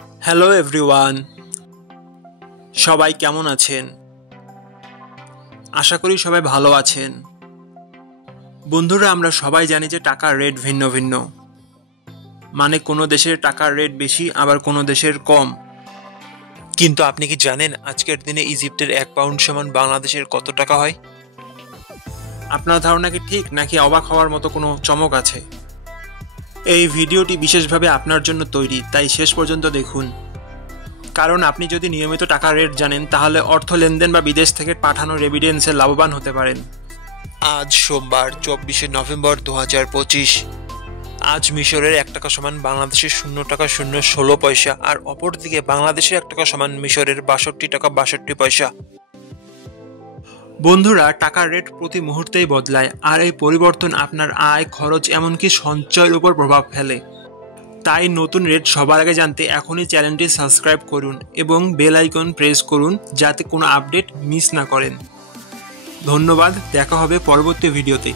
Hello everyone, সবাই কেমন আছেন? আশা করি সবাই ভালো আছেন। বন্ধুরা, আমরা সবাই জানি যে টাকার রেট ভিন্ন ভিন্ন। মানে কোনো দেশের টাকার রেট বেশি, আবার কোনো দেশের কম। কিন্তু আপনি কি জানেন আজকের দিনে ইজিপ্টের 1 পাউন্ড সমান বাংলাদেশের কত টাকা হয়? আপনার ধারণা কি ঠিক, নাকি অবাক হওয়ার মতো কোনো চমক আছে? এই ভিডিওটি বিশেষভাবে আপনার জন্য তৈরি, তাই শেষ পর্যন্ত দেখুন। কারণ আপনি যদি নিয়মিত টাকার রেট জানেন, তাহলে অর্থ লেনদেন বা বিদেশ থেকে পাঠানো রেমিটেন্সে লাভবান হতে পারেন। আজ সোমবার 24শে নভেম্বর 2025। আজ মিশরের 1 টাকা সমান বাংলাদেশের 0 টাকা 016 পয়সা, আর অপরদিকে বাংলাদেশের 1 টাকা সমান মিশরের 62 টাকা 62 পয়সা। বন্ধুরা, টাকার রেট প্রতি মুহূর্তেই বদলায়, আর এই পরিবর্তন আপনার আয়, খরচ, এমনকি সঞ্চয়ের উপর প্রভাব ফেলে। তাই নতুন রেট সবার আগে জানতে এখনই চ্যানেলটি সাবস্ক্রাইব করুন এবং বেল আইকন প্রেস করুন, যাতে কোনো আপডেট মিস না করেন। ধন্যবাদ, দেখা হবে পরবর্তী ভিডিওতে।